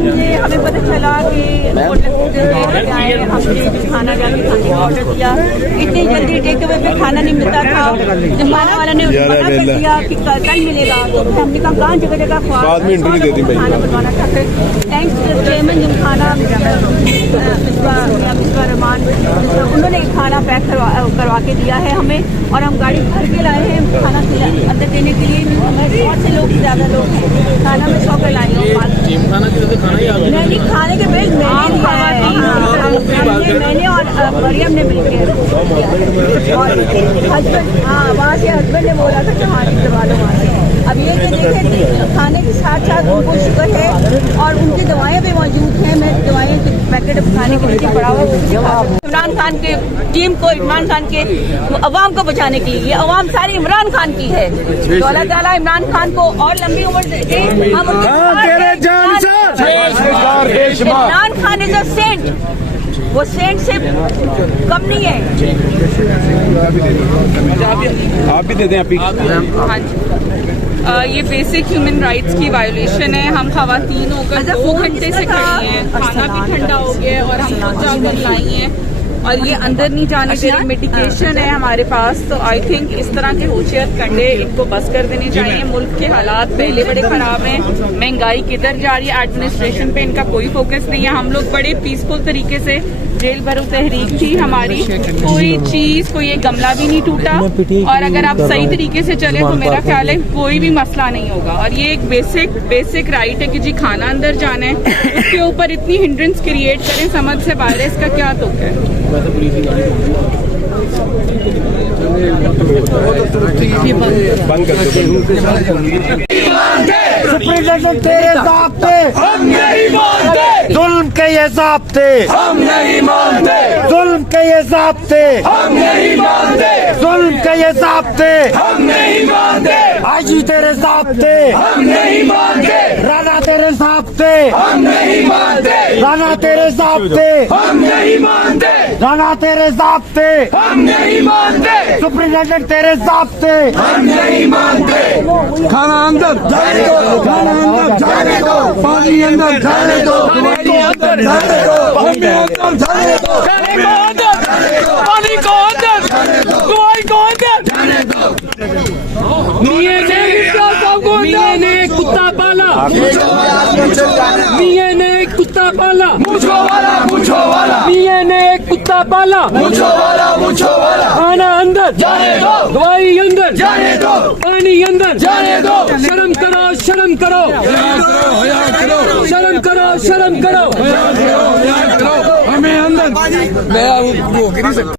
मुझे हमें पता चला कि हमने खाना जाके खाने का ऑर्डर दिया, इतनी जल्दी टेक अवे पे खाना नहीं मिलता था। जब खाना वाला ने मना कर दिया कि कल मिलेगा, तो हमने कहा कहाँ जगह जगह खाना बनवाना था। थैंक्स चेयरमैन जिमखाना रहमान, उन्होंने खाना पैक करवा के दिया है हमें, और हम गाड़ी भर के लाए हैं खाना अंदर देने के लिए। बहुत से लोग, ज्यादा लोग हैं, खाना में 100 के लाए हैं। नहीं, खाने के बिल मैंने और मरियम ने मिलकर, और हस्बैंड, हाँ वहाँ से हस्बैंड ने बोला था कि हाँ करवा लो वहाँ से। अब ये कि देखिए खाने के साथ साथ उनको शुगर है और उनकी दवाएं भी मौजूद हैं। मैं दवाएं के पैकेट खाने के नीचे पड़ा हुआ इमरान खान के टीम को, इमरान खान के अवाम को बचाने के लिए, ये अवाम सारी इमरान खान की है। तो अल्लाह ताला इमरान खान को और लंबी उम्र दे। Imran Khan is a saint, वो सेंट से कम नहीं है। आप भी दे दें। हाँ जी, ये बेसिक ह्यूमन राइट्स की वायोलेशन है। हम खवातीन होकर 2 घंटे से खड़ी हैं, खाना भी ठंडा हो गया और हम खुद जाकर लाई हैं, और ये अंदर नहीं जाने के लिए मेडिकेशन है हमारे पास। तो आई थिंक इस तरह के होशियार कंडे इनको बस कर देने चाहिए। मुल्क के हालात पहले बड़े खराब हैं, महंगाई किधर जा रही है, एडमिनिस्ट्रेशन पे इनका कोई फोकस नहीं है। हम लोग बड़े पीसफुल तरीके से, जेल भरो तहरीक थी हमारी, कोई चीज, कोई एक गमला भी नहीं टूटा, और अगर आप सही तरीके से चले तो मेरा ख्याल है कोई भी मसला नहीं होगा। और ये एक बेसिक राइट है कि जी खाना अंदर जाना है, उसके ऊपर इतनी हिंड्रेंस क्रिएट करें समझ से बाहर, इसका क्या तुक है। तेरे ज़ाब्ते हम नहीं मानते, जुल्म के ये ज़ाब्ते हम नहीं मानते, जुल्म के ये ज़ाब्ते हम नहीं मानते, जुल्म के ये ज़ाब्ते हम नहीं मानते, आजी तेरे ज़ाब्ते हम नहीं मानते, राना तेरे ज़ाब्ते हम नहीं मानते, राना तेरे ज़ाब्ते हम नहीं मानते, राना तेरे ज़ाब्ते हम नहीं मानते, सुप्रीटेंडेंट तेरे ज़ाब्ते हम नहीं मानते। खाना अंदर जाने दो, खाना अंदर जाने दो, पानी अंदर जाने दो, पानी अंदर जाने दो, पानी अंदर जाने दो, पानी को अंदर, दवाई को अंदर जाने दो। मियां ने कुत्ता पाला, मियां ने कुत्ता पाला, मुझो वाला, मुझो वाला, मियां ने कुत्ता पाला, मुझो वाला, मुझो वाला, खाना अंदर जाने दो, दवाई अंदर जाने दो, पानी अंदर जाने दो। शर्म करो, शर्म करो, शर्म करो, शर्म करो, हमें अंदर मैं वो नहीं सकता।